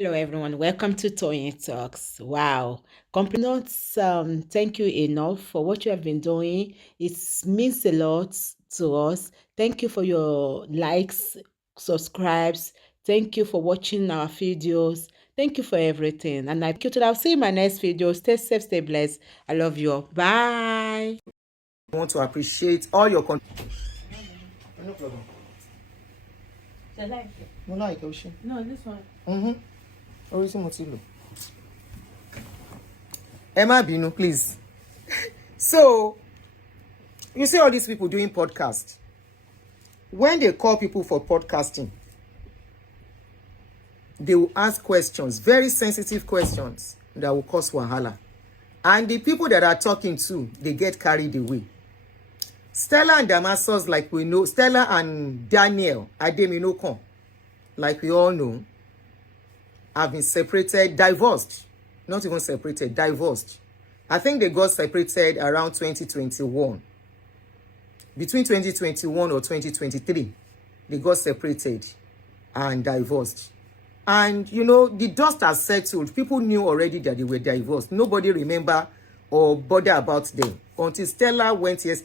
Hello, everyone. Welcome to Toyeen Talks. Wow. Not thank you enough for what you have been doing. It means a lot to us. Thank you for your likes, subscribes. Thank you for watching our videos. Thank you for everything. And I thank you to I'll see you in my next video. Stay safe, stay blessed. I love you all. Bye. I want to appreciate all your no problem. I like it. No like Ocean. No, this one. Orísun mo ti lò. Emma Binu, please. So, you see all these people doing podcasts. When they call people for podcasting, they will ask questions, very sensitive questions that will cause wahala. And the people that are talking to, they get carried away. Stella and Damascus, like we know, Stella and Daniel Ademinokon, like we all know, have been separated, divorced. Not even separated, divorced. I think they got separated around 2021. Between 2021 or 2023, they got separated and divorced. And, you know, the dust has settled. People knew already that they were divorced. Nobody remember or bother about them. Until Stella went to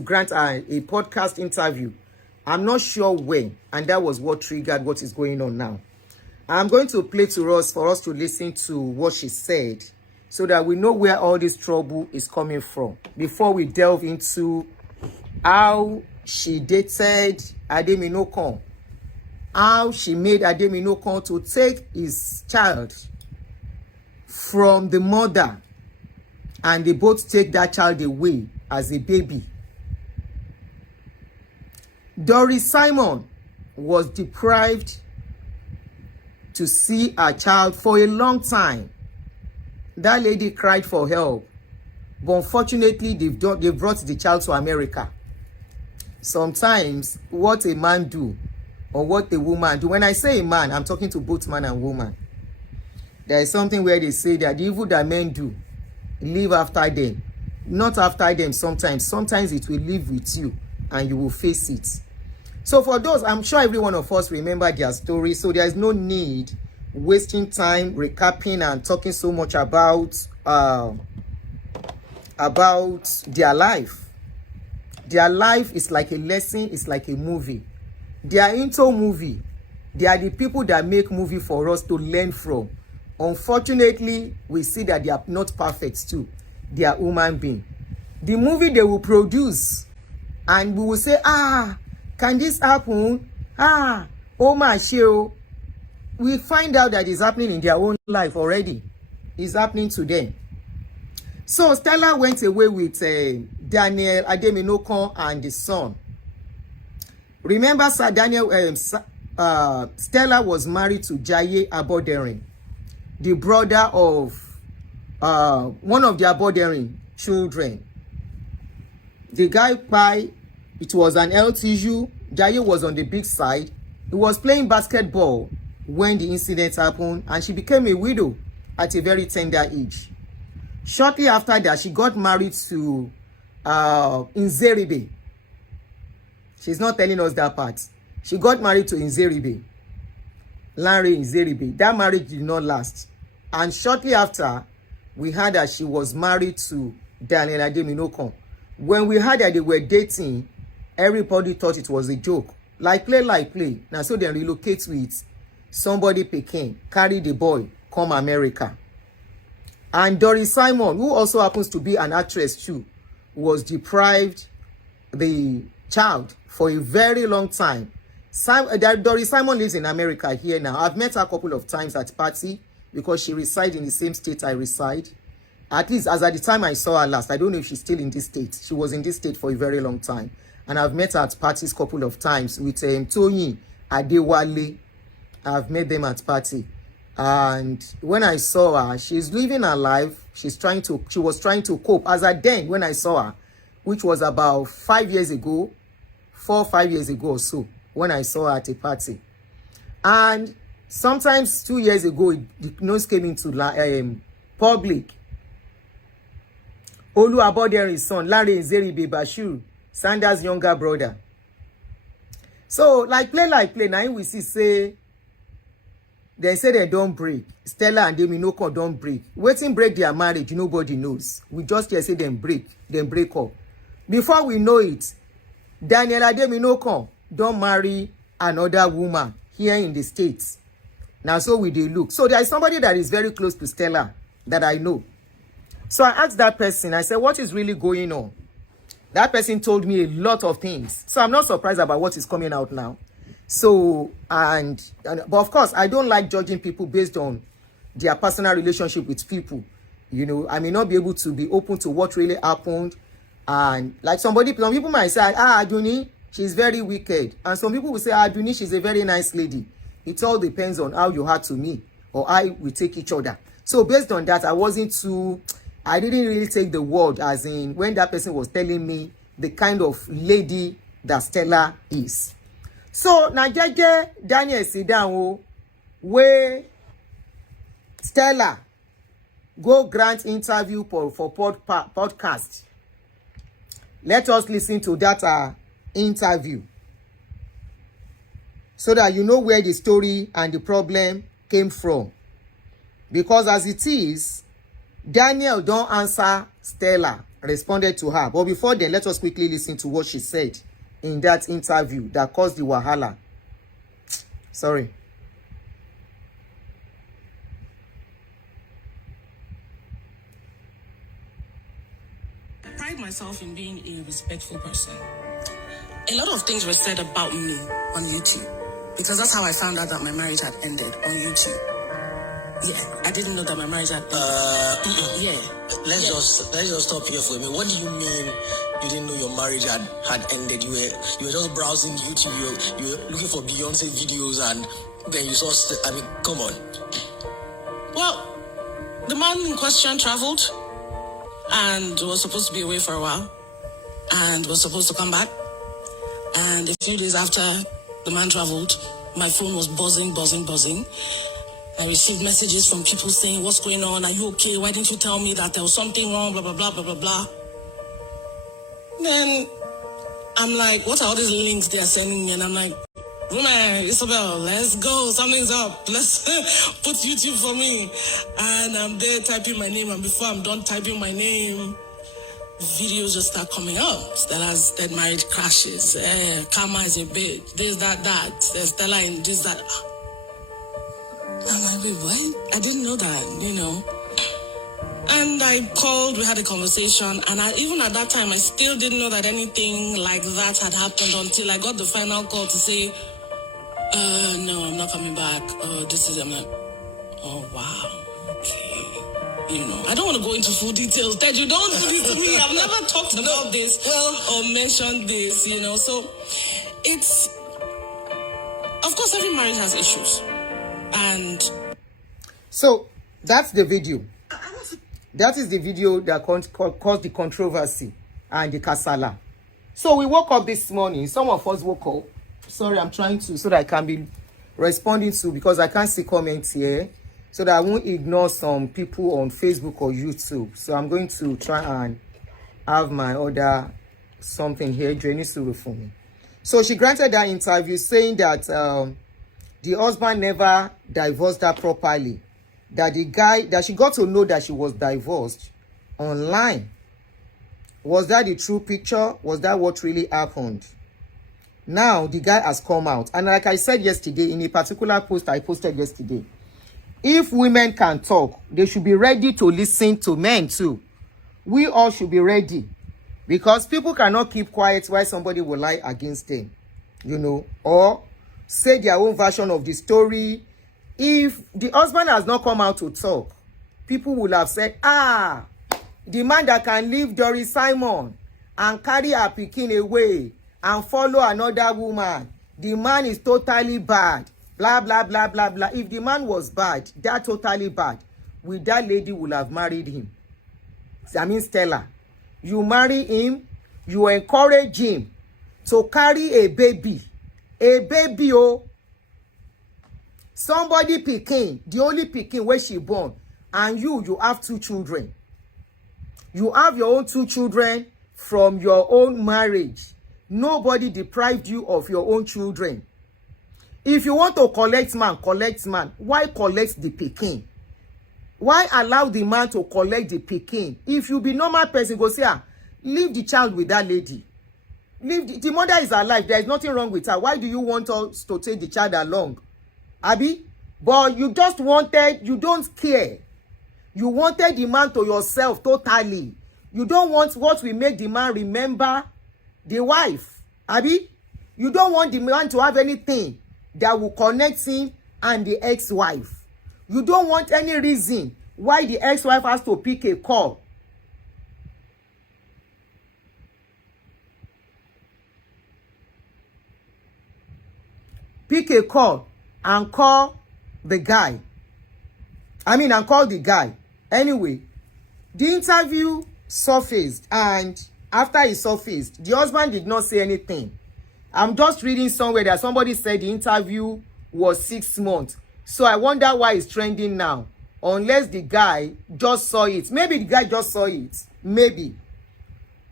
grant a podcast interview. I'm not sure when. And that was what triggered what is going on now. I'm going to play to us for us to listen to what she said so that we know where all this trouble is coming from before we delve into how she dated Ademinokon, how she made Ademinokon to take his child from the mother and they both take that child away as a baby. Doris Simon was deprived to see her child for a long time. That lady cried for help. But unfortunately, they brought the child to America. Sometimes, what a man do, or what a woman do. When I say a man, I'm talking to both man and woman. There is something where they say that the evil that men do, live after them. Not after them sometimes. Sometimes it will live with you, and you will face it. So for those, I'm sure every one of us remember their story, so there is no need wasting time recapping and talking so much about their life. Their life is like a lesson, it's like a movie. They are into movie. They are the people that make movie for us to learn from. Unfortunately, we see that they are not perfect too. They are human beings. The movie they will produce, and we will say, can this happen? Oh my shit. We find out that it's happening in their own life already. It's happening to them. So Stella went away with Daniel Ademinokon and the son. Remember, Sir Daniel, Stella was married to Jaye Aboderin, the brother of one of the Aboderin children. The guy it was an LTU. Jaye was on the big side. He was playing basketball when the incident happened, and she became a widow at a very tender age. Shortly after that, she got married to Nzeribe. She's not telling us that part. She got married to Nzeribe. Lanre Nzeribe. That marriage did not last. And shortly after, we heard that she was married to Daniel Ademinokon. When we heard that they were dating, everybody thought it was a joke. Like play. Now so they relocate with somebody picking, carry the boy, come America. And Doris Simon, who also happens to be an actress too, was deprived the child for a very long time. Doris Simon lives in America here now. I've met her a couple of times at party because she resides in the same state I reside. At least as at the time I saw her last. I don't know if she's still in this state. She was in this state for a very long time. And I've met her at parties a couple of times with Tony Adewale. I've met them at party. And when I saw her, she's living her life. She was trying to cope. As at then, when I saw her, which was about 5 years ago, 4 or 5 years ago or so, when I saw her at a party. And sometimes 2 years ago, the news came into public. Olu Aboderin's son, Lanre Nzeribe Bashir, Sanders' younger brother. So, like play, now we see say Dem say dem don break. Stella and Daminoko don break. Wetin break their marriage, nobody knows. We just hear say dem break up. Before we know it, Daniela Daminoko don marry another woman here in the States. Now so we dey look. So there is somebody that is very close to Stella that I know. So I asked that person, I said, what is really going on? That person told me a lot of things. So I'm not surprised about what is coming out now. So, but of course, I don't like judging people based on their personal relationship with people. You know, I may not be able to be open to what really happened. And like some people might say, Aduni, she's very wicked. And some people will say, Aduni, she's a very nice lady. It all depends on how you are to me or how we take each other. So based on that, I didn't really take the word as in when that person was telling me the kind of lady that Stella is. So na jeje Daniel sit down where Stella go grant interview for podcast. Let us listen to that interview so that you know where the story and the problem came from. Because as it is, Daniel don't answer Stella, responded to her. But before then, let us quickly listen to what she said in that interview that caused the wahala. Sorry. I pride myself in being a respectful person. A lot of things were said about me on YouTube because that's how I found out that my marriage had ended on YouTube. Yeah, I didn't know that my marriage had ended. Yeah. Let's just stop here for a minute. What do you mean you didn't know your marriage had ended? You were just browsing YouTube. You were looking for Beyonce videos, and then you saw. I mean, come on. Well, the man in question traveled and was supposed to be away for a while, and was supposed to come back. And a few days after the man traveled, my phone was buzzing. I received messages from people saying, what's going on? Are you okay? Why didn't you tell me that there was something wrong? Blah, blah, blah, blah, blah, blah. Then I'm like, what are all these links they're sending me? And I'm like, woman, Isabel, let's go. Something's up. Let's put YouTube for me. And I'm there typing my name. And before I'm done typing my name, videos just start coming up. Stella's dead marriage crashes. Karma is a bitch. This, that. There's Stella in this, that. I'm like, wait, what? I didn't know that, you know. And I called, we had a conversation, and even at that time, I still didn't know that anything like that had happened until I got the final call to say, no, I'm not coming back. I'm like, oh, wow, okay. You know, I don't want to go into full details. Dad, you don't do this to me. I've never talked about this or mentioned this, you know. So it's, of course, every marriage has issues. And so that's the video. That is the video that caused the controversy and the kasala. So we woke up this morning. Some of us woke up. Sorry, I'm trying to so that I can be responding to because I can't see comments here. So that I won't ignore some people on Facebook or YouTube. So I'm going to try and have my other something here. Jenny Suru for me. So she granted that interview saying that the husband never divorced her properly. That she got to know that she was divorced online. Was that the true picture? Was that what really happened? Now, the guy has come out. And like I said yesterday, in a particular post I posted yesterday, if women can talk, they should be ready to listen to men too. We all should be ready. Because people cannot keep quiet while somebody will lie against them. You know, or say their own version of the story. If the husband has not come out to talk, people will have said, the man that can leave Doris Simon and carry her pikin away and follow another woman, the man is totally bad, blah, blah, blah, blah, blah. If the man was bad, that totally bad, that lady would have married him. I mean, Stella, you marry him, you encourage him to carry a baby, oh. Somebody pikin, the only pikin where she born, and you have 2 children. You have your own 2 children from your own marriage. Nobody deprived you of your own children. If you want to collect man, collect man. Why collect the pikin? Why allow the man to collect the pikin? If you be normal person, go say, leave the child with that lady. Leave the mother is alive. There is nothing wrong with her. Why do you want us to take the child along? Abi? But you just wanted, you don't care. You wanted the man to yourself totally. You don't want what will make the man remember the wife. Abi? You don't want the man to have anything that will connect him and the ex-wife. You don't want any reason why the ex-wife has to pick a call. Pick a call and call the guy. And call the guy. Anyway, the interview surfaced, and after it surfaced, the husband did not say anything. I'm just reading somewhere that somebody said the interview was 6 months. So I wonder why it's trending now. Unless the guy just saw it. Maybe the guy just saw it. Maybe.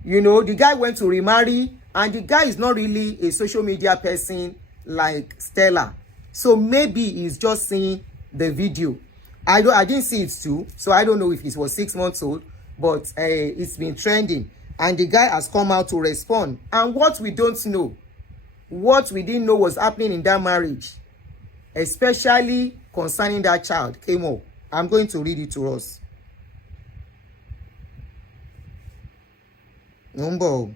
The guy went to remarry, and the guy is not really a social media person like Stella. So maybe he's just seeing the video. I didn't see it too, so I don't know if it was 6 months old, but it's been trending, and the guy has come out to respond. And what we don't know, what we didn't know was happening in that marriage, especially concerning that child, came up. I'm going to read it to us. Number.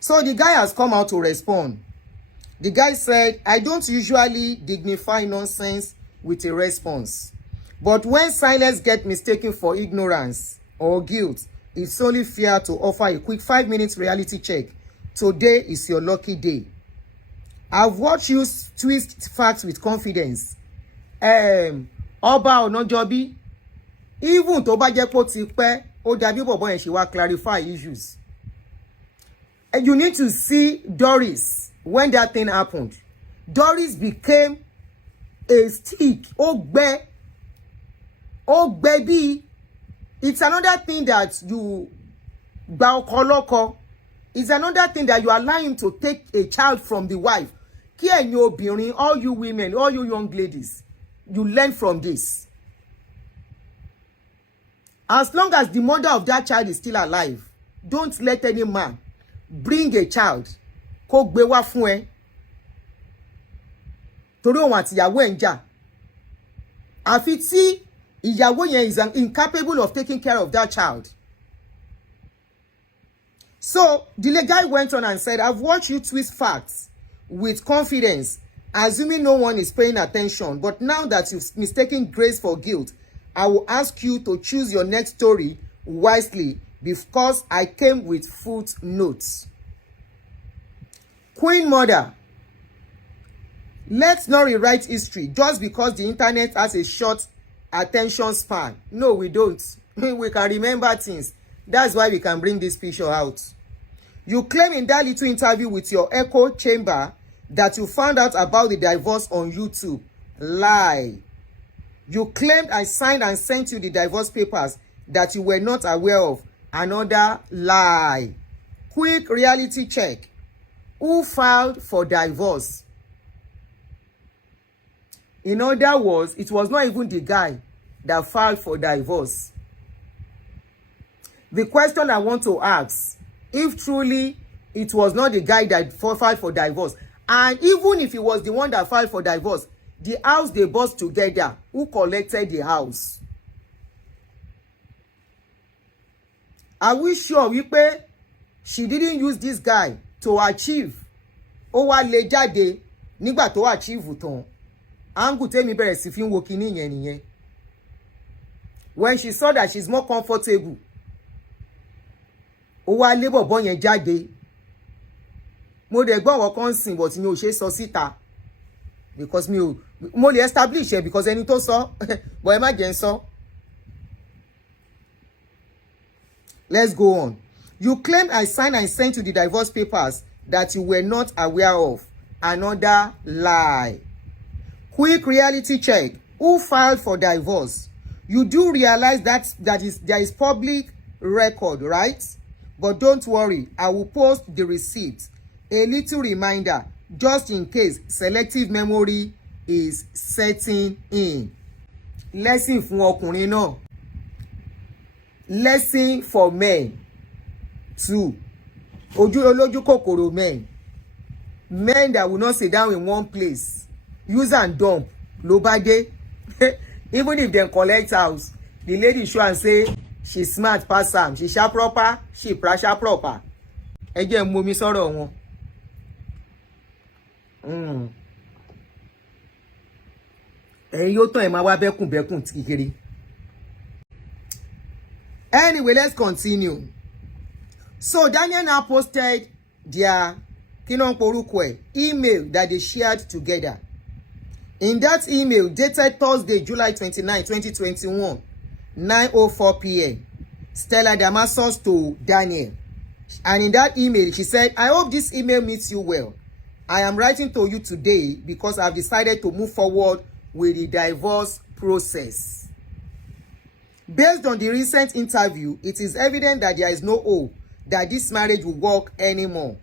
So the guy has come out to respond. The guy said, I don't usually dignify nonsense with a response. But when silence gets mistaken for ignorance or guilt, it's only fair to offer a quick 5-minute reality check. Today is your lucky day. I've watched you twist facts with confidence. Oba Onajobi, even tó bá jẹ́ pé ó ti pẹ́, ó dàbí bọ̀bọ́ yẹn ṣe wá clarify issues. And you need to see Doris when that thing happened. Doris became a stick. Oh baby. It's another thing that you it's another thing that you allow him to take a child from the wife. Kí ẹ̀yin obìnrin, all you women, all you young ladies, you learn from this. As long as the mother of that child is still alive, don't let any man bring a child kó gbé wá fún ẹ torí òun àti ìyàwó ẹ̀ ń jà. Àfi tí ìyàwó yẹn is incapable of taking care of that child. So the guy went on and said, I've watched you twist facts with confidence, assuming no one is paying attention. But now that you've mistaken grace for guilt, I will ask you to choose your next story wisely, because I came with footnotes. Queen Mother, let's not rewrite history just because the internet has a short attention span. No, we don't. We can remember things. That's why we can bring this picture out. You claim in that little interview with your echo chamber that you found out about the divorce on YouTube. Lie. You claimed I signed and sent you the divorce papers that you were not aware of. Another lie. Quick reality check. Who filed for divorce? In other words, it was not even the guy that filed for divorce. The question I want to ask, if truly it was not the guy that filed for divorce, and even if it was the one that filed for divorce, the house they bought together, who collected the house? Are we sure wípé she didn't use this guy to achieve? Ó wá lè jáde nígbà tó achieve tán. Angu tèmi bẹ̀rẹ̀ sí fi ń wo kíní yẹn nìyẹn. When she saw that she's more comfortable, ó wá lé bọ̀bọ́ yẹn jáde. Mo dẹ̀ gbọ́ àwọn kan sìn, but mi ò ṣe sọ síta. Because mo lè establish ẹ because ẹni tó sọ, but ẹ má jẹ́ n sọ. Let's go on. You claim I signed and sent you the divorce papers that you were not aware of. Another lie. Quick reality check. Who filed for divorce? You do realize that there is public record, right? But don't worry, I will post the receipt. A little reminder, just in case selective memory is setting in. Lesson fún ọkùnrin náà. Lesson for men too. Olójú kòkòrò men. Men that will not sit down in one place. Use and dump. Ló bá dé. Even if dem collect house, the lady show and say she smart pass am, she sha proper, she prasha proper. Ẹ jẹ́ mo mi sọ̀rọ̀ wọn. Ẹ̀yin yóò tán ẹ̀ máa wá bẹ́kùn kékeré. Anyway, let's continue. So Daniel now posted their email that they shared together. In that email, dated Thursday, July 29, 2021, 9:04 p.m., Stella Damascus to Daniel. And in that email, she said, I hope this email meets you well. I am writing to you today because I have decided to move forward with the divorce process. Based on the recent interview, it is evident that there is no hope that this marriage will work anymore.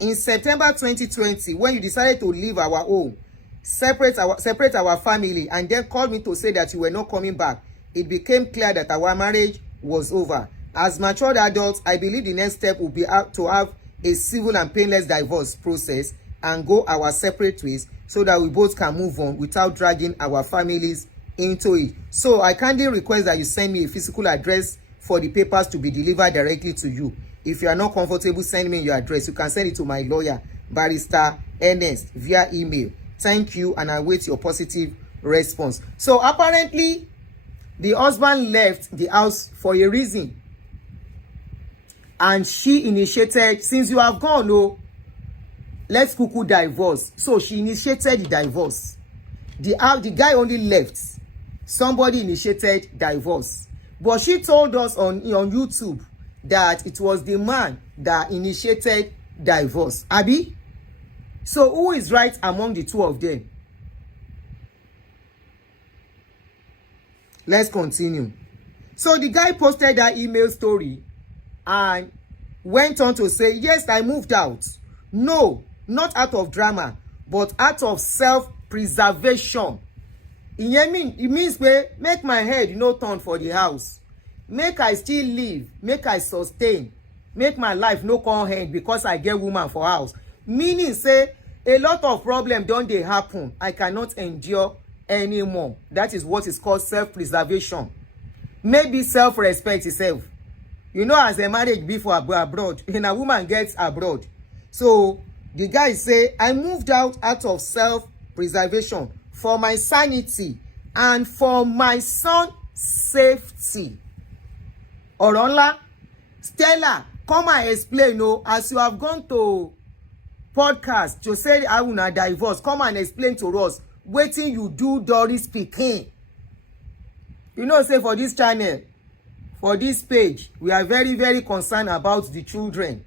In September 2020, when you decided to leave our home, separate our family, and then called me to say that you were not coming back, it became clear that our marriage was over. As matured adults, I believe the next step will be to have a civil and painless divorce process and go our separate ways so that we both can move on without dragging our families into it. So I kindly request that you send me a physical address for the papers to be delivered directly to you. If you are not comfortable sending me your address, you can send it to my lawyer, Barrister Ernest, via email. Thank you, and I wait your positive response. So apparently, the husband left the house for a reason. And she initiated, since you have gone, no, let's cuckoo divorce. So she initiated the divorce. The guy only left. Somebody initiated divorce. But she told us on YouTube that it was the man that initiated divorce. Abi? So who is right among the two of them? Let's continue. So the guy posted that email story and went on to say, yes, I moved out. No, not out of drama, but out of self-preservation. It means make my head turn for the house. Make I still live, make I sustain, make my life no come end because I get woman for house. Meaning say a lot of problem don dey happen. I cannot endure anymore. That is what is called self-preservation. Maybe self-respect itself. As a marriage be for abroad, and a woman gets abroad. So the guy say, I moved out of self-preservation for my sanity and for my son's safety. Ọ̀rọ̀ ńlá. Stella, come and explain, as you have gone to podcast to say how una divorce, come and explain to us wetin you do Doris pikin. Say for this channel, for this page, we are very, very concerned about the children.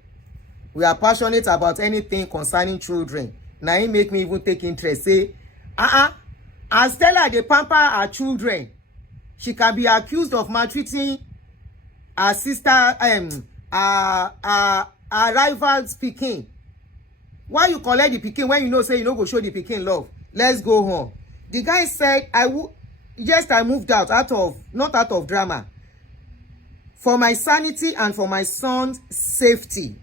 We are passionate about anything concerning children. Now it make me even take interest. Say, as Stella dey pamper her children, she can be accused of maltreating her sister, her rival's pikin. Why you collect the pikin when you know say you no go show the pikin love? Let's go home. The guy said, I moved out not out of drama, for my sanity and for my son's safety.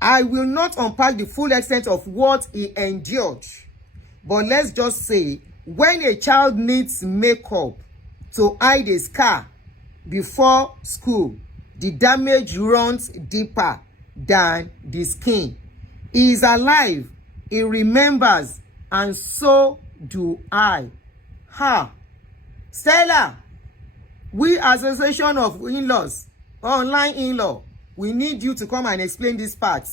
I will not unpack the full extent of what he endured, but let's just say, when a child needs makeup to hide a scar before school, the damage runs deeper than the skin. He is alive, he remembers, and so do I. Stella, we Association of In-Laws, online in-law, we need you to come and explain this part.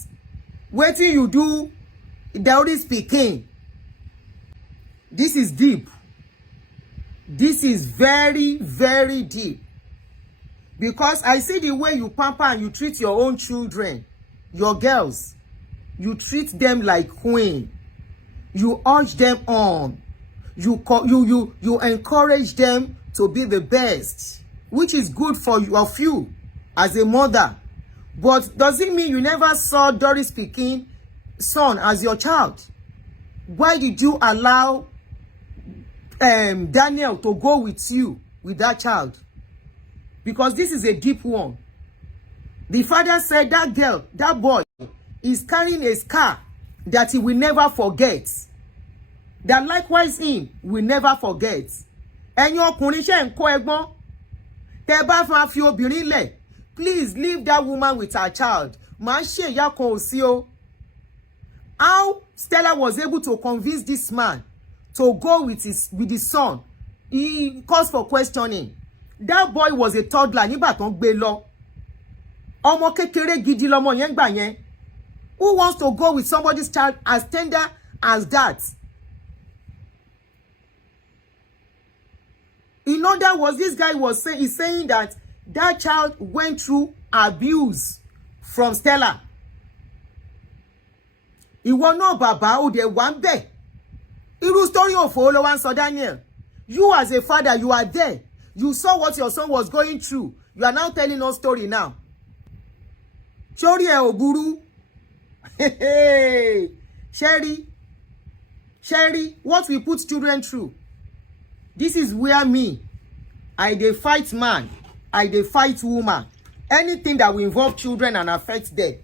Wetin you do, Doris pikin. This is deep. This is very, very deep. Because I see the way you pamper and you treat your own children, your girls. You treat them like queen. You urge them on. You encourage them to be the best, which is good for you as a mother. But does it mean you never saw Doris pikin son as your child? Why did you allow Daniel to go with you with that child? Because this is a deep one. The father said that girl, that boy, is carrying a scar that he will never forget. That likewise him will never forget. Ẹ̀yin ọkùnrin ṣe ń kọ́ ẹ̀gbọ́n. Tẹ́ bá fẹ́ fi obìnrin lẹ̀, please leave that woman with her child. Má ṣe ìyá kan ò sí o. How Stella was able to convince this man to go with his son, he calls for questioning. That boy was a toddler nígbà tó ń gbé lọ. Ọmọ kékeré gidi lọmọ yẹn gbà yẹn. Who wants to go with somebody's child as tender as that? In other words, this guy is saying that that child went through abuse from Stella. Ìwọ náà bàbá ó dẹ̀ wà ńbẹ̀. Irú story òfò ló wá ń sọ Daniel. You as a father, you are there. You saw what your son was going through. You are now telling us story now. Sori ẹ ò burú. Sherry, what we put children through. This is where me, I dey fight man, I dey fight woman. Anything that will involve children and affect them.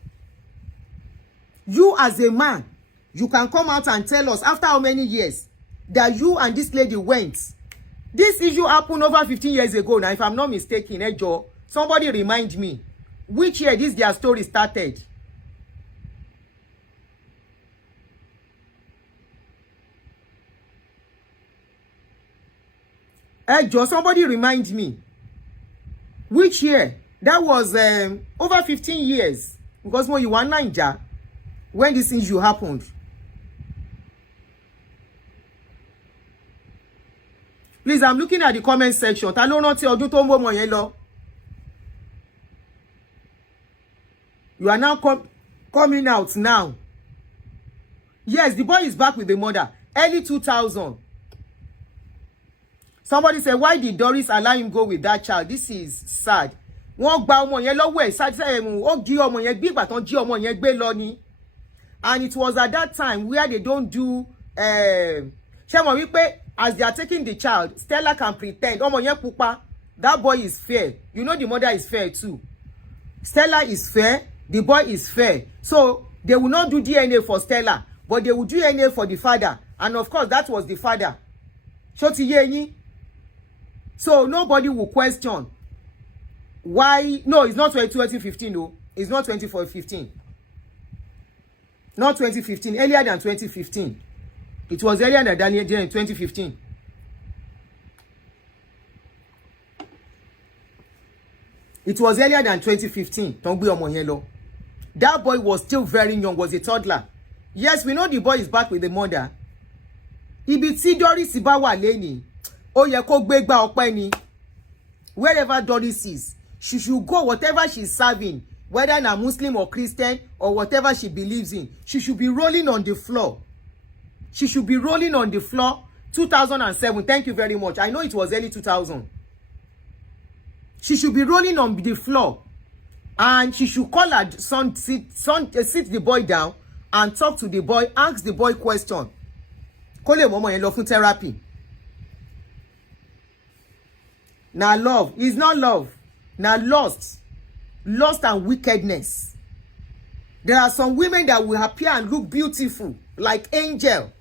You as a man, you can come out and tell us after how many years that you and this lady went. This issue happened over 15 years ago now, if I'm not mistaken. Joe, somebody remind me which year their story started. Joe, somebody remind me which year. That was over 15 years, because when you were Niger when this issue happened. Please, I'm looking at the comment section. Ta ló rántí ọdún tó ń bọ̀ yẹn lọ. You are now coming out now. Yes, the boy is back with the mother. Early 2000. Somebody said, why did Doris allow him go with that child? This is sad. Wọ́n gba ọmọ yẹn lọ́wọ́ ẹ̀, sad say ó jí ọmọ yẹn gbé ìgbà tán jí ọmọ yẹn gbé lọ ni. And it was at that time where they don't do ṣé mo wí pé as they are taking the child, Stella can pretend ọmọ yẹn pupa. That boy is fair. You know the mother is fair too. Stella is fair, the boy is fair. So they will not do DNA for Stella, but they will do DNA for the father. And of course, that was the father. Ṣó ti yé yín? So nobody will question why. No, it's not 2015 though. It's not 2015. Not 2015, earlier than 2015. It was earlier than Daniel in 2015. It was earlier than 2015. Don't be ọmọ yẹn lọ. That boy was still very young, was a toddler. Yes, we know the boy is back with the mother. Ibi tí Doris bá wà lẹ́ni, ó yẹ kó gbé gbá ọpẹ́ ni. Wherever Doris is, she should go, whatever she's serving, whether na Muslim or Christian or whatever she believes in, she should be rolling on the floor. She should be rolling on the floor. 2007, thank you very much. I know it was early 2000. She should be rolling on the floor. And she should call her son, sit the boy down and talk to the boy, ask the boy question. Kó lè mọ́mọ́ yẹn lọ fún therapy. Now love is not love. Now lust and wickedness. There are some women that will appear and look beautiful like angel.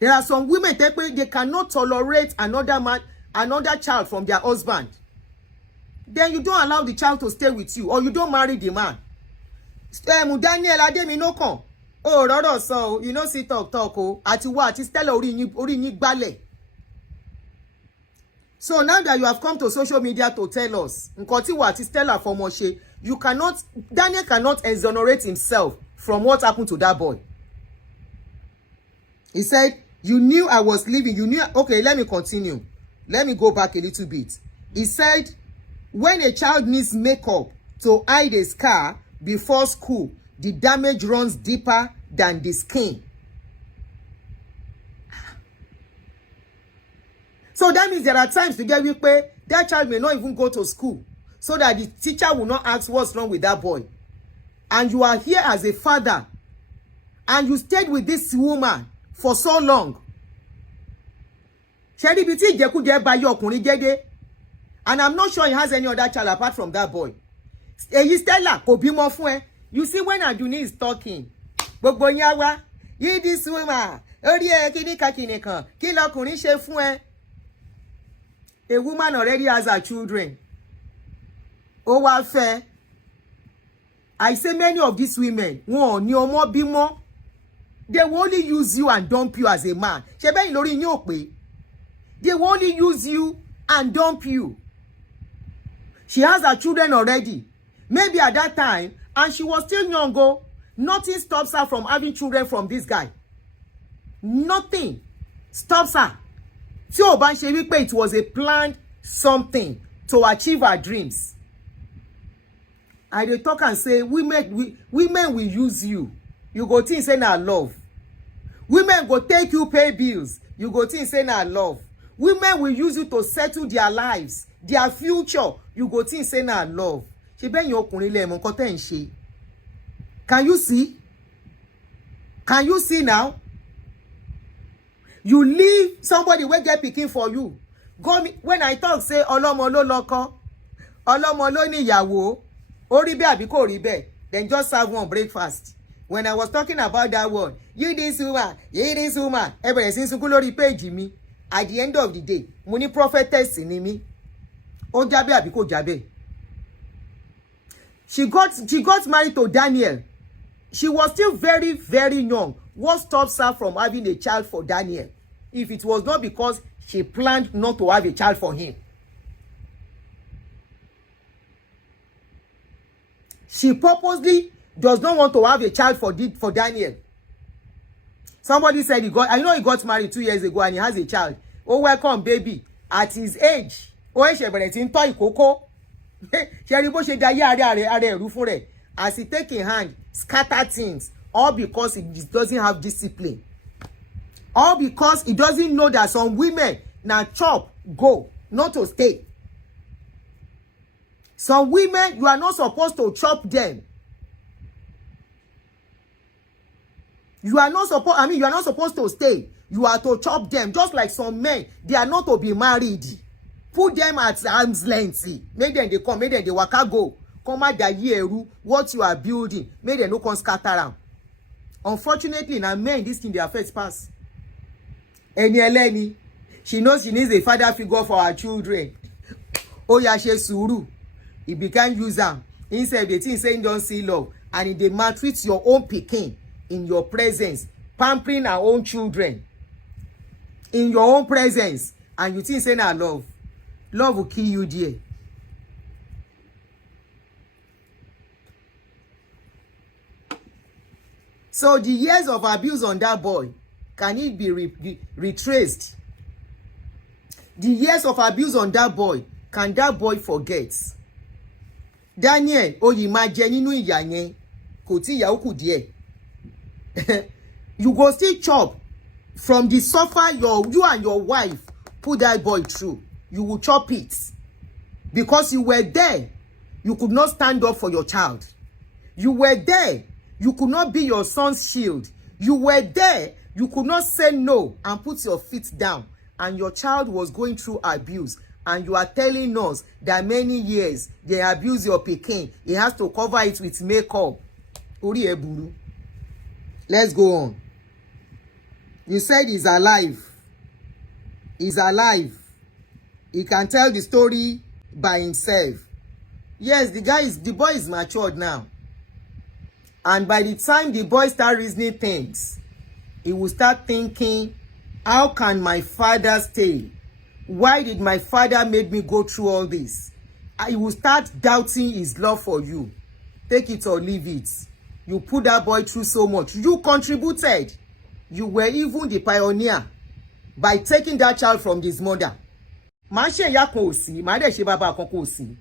There are some women that they cannot tolerate another child from their husband. Then you don't allow the child to stay with you, or you don't marry the man. Daniel Ademi no kan. Oh, rọ́rọ̀ sọ, you know, see talk oh. Àti wá àti Stella orí yín gbálẹ̀. So now that you have come to social media to tell us, nǹkan tí wá àti Stella fọmọ ṣe, Daniel cannot exonerate himself from what happened to that boy. He said, you knew I was leaving. You knew. Okay, let me continue. Let me go back a little bit. He said, when a child needs makeup to hide a scar before school, the damage runs deeper than the skin. So that means there are times to get wípé that child may not even go to school, so that the teacher will not ask what's wrong with that boy. and you are here as a father, and you stayed with this woman for so long. Ṣé ibi tí ìjẹkújẹ bá yọ ọkùnrin jẹ́dé, and I'm not sure he has any other child apart from that boy. Èyí Stella kò bímọ fún ẹ. You see, when Aduni is talking, gbogbo yín wá, yí this woman, orí ẹ kíní kan, kí lọkùnrin ṣe fún ẹ. A woman already has her children. Ó wá fẹ́. I say many of these women, wọn ò ní ọmọ bímọ. They will only use you and dump you as a man. Ṣé bẹ́ẹ̀ lórí yín ò pé? They will only use you and dump you. She has her children already. Maybe at that time, and she was still young, nothing stops her from having children from this guy. Nothing stops her. Tí ó bá ń ṣe wípé it was a planned something to achieve her dreams. I dey talk and say women will use you. You go think say na love. Women go take you pay bills. You go think say na love. Women will use you to settle their lives, their future. You go think say na love. Ṣé bẹ́yìn ọkùnrin lẹ mọ̀ nǹkan tẹ́ ń ṣe? Can you see? Can you see now? You leave somebody wey get pikin for you. Go me when I talk say ọlọ́mọ ló lọ́kọ, ọlọ́mọ ló ní ìyàwó, ó rí bẹ́ẹ̀ àbí kò rí bẹ́ẹ̀. Then just serve one breakfast. When I was talking about that word, you this woman, ẹ bẹ̀rẹ̀ sí sunkún lórí page mi. At the end of the day, mo ní prophetess ni mí. Ó jábẹ́ àbí kò jábẹ́. She got married to Daniel. She was still very, very young. What stops her from having a child for Daniel? If it was not because she planned not to have a child for him. She purposely does not want to have a child for Daniel. Somebody said I know he got married 2 years ago and he has a child. Oh, welcome, baby. At his age, ṣe bẹ̀rẹ̀ tí ń tọ́ ìkókó. Ṣé rí bó ṣe da yé ara ẹ̀rú fún rẹ̀? As he take in hand, scatter things, all because he doesn't have discipline. All because he doesn't know that some women na chop, go, not to stay. Some women, you are not supposed to chop them. You are not supposed to stay. You are to chop them. Just like some men, they are not to be married. Put them at arm's length. Make them they come, make them they waka go. Come out that year, what you are building, make them no come scatter around. Unfortunately, now men, this thing they affect pass. Eni Eleni, she knows she needs a father figure for her children. Oh yeah, she suru. He began use them. Instead, the thing saying don't see love, and they maltreat your own pikin in your presence, pampering our own children in your own presence, and you think say na love. Love will kill you there. So the years of abuse on that boy, can it be retraced? The years of abuse on that boy, can that boy forget? Daniel, oyi ma jẹ nínú ìyà yẹn, kò tí ìyà ó kù díẹ̀. You go still chop from the suffer you and your wife put that boy through. You will chop it because you were there. You could not stand up for your child. You were there. You could not be your son's shield. You were there. You could not say no and put your feet down. And your child was going through abuse. And you are telling us that many years they abuse your pikin. He has to cover it with makeup. Ori eburu. Let's go on. You said he's alive. He's alive. He can tell the story by himself. Yes, the boy is matured now. And by the time the boy start reasoning things, he will start thinking, how can my father stay? Why did my father make me go through all this? He will start doubting his love for you. Take it or leave it. You put that boy through so much. You contributed. You were even the pioneer by taking that child from his mother. Má ṣe ìyá kan ò sí, má dẹ̀ ṣe bàbá kan kò sí.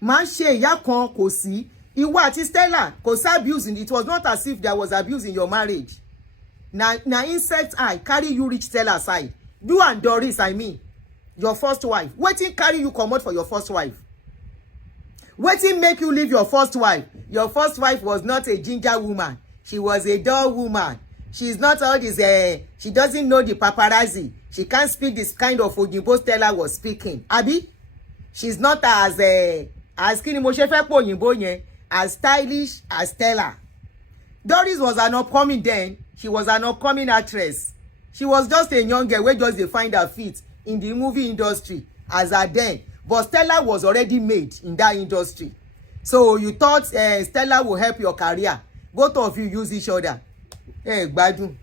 Má ṣe ìyá kan kò sí. Ìwọ àti Stella kò sí abuse. It was not as if there was abuse in your marriage. Na insect eye carry you reach Stella side. You and Doris, I mean, your first wife. Wetin carry you comot for your first wife? Wetin make you leave your first wife? Your first wife was not a ginger woman. She was a dull woman. She's not all this, she doesn't know the paparazzi. She can't speak this kind of Oyinbo Stella was speaking. Abi? She's not as kini mo ṣe fẹ́ pò Oyinbo yẹn, as stylish as Stella. Doris was an upcoming then. She was an upcoming actress. She was just a young girl wey just dey find her feet in the movie industry as her then. But Stella was already made in that industry. So you thought Stella will help your career. Both of you use each other. Gbádùn.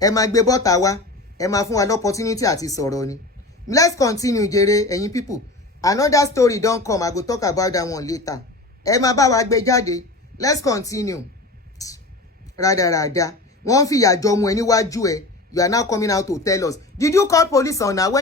Ẹ máa gbé bọ́tà wá. Ẹ máa fún wa l'opportunity àti sọ̀rọ̀ ni. Let's continue jere ẹ̀yin people. Another story don come. I go talk about that one later. Ẹ máa bá wa gbé jáde. Let's continue. Rádaràda. Wọ́n fìyà jọ ọmọ ẹ níwájú ẹ. You are now coming out to tell us. Did you call police on her when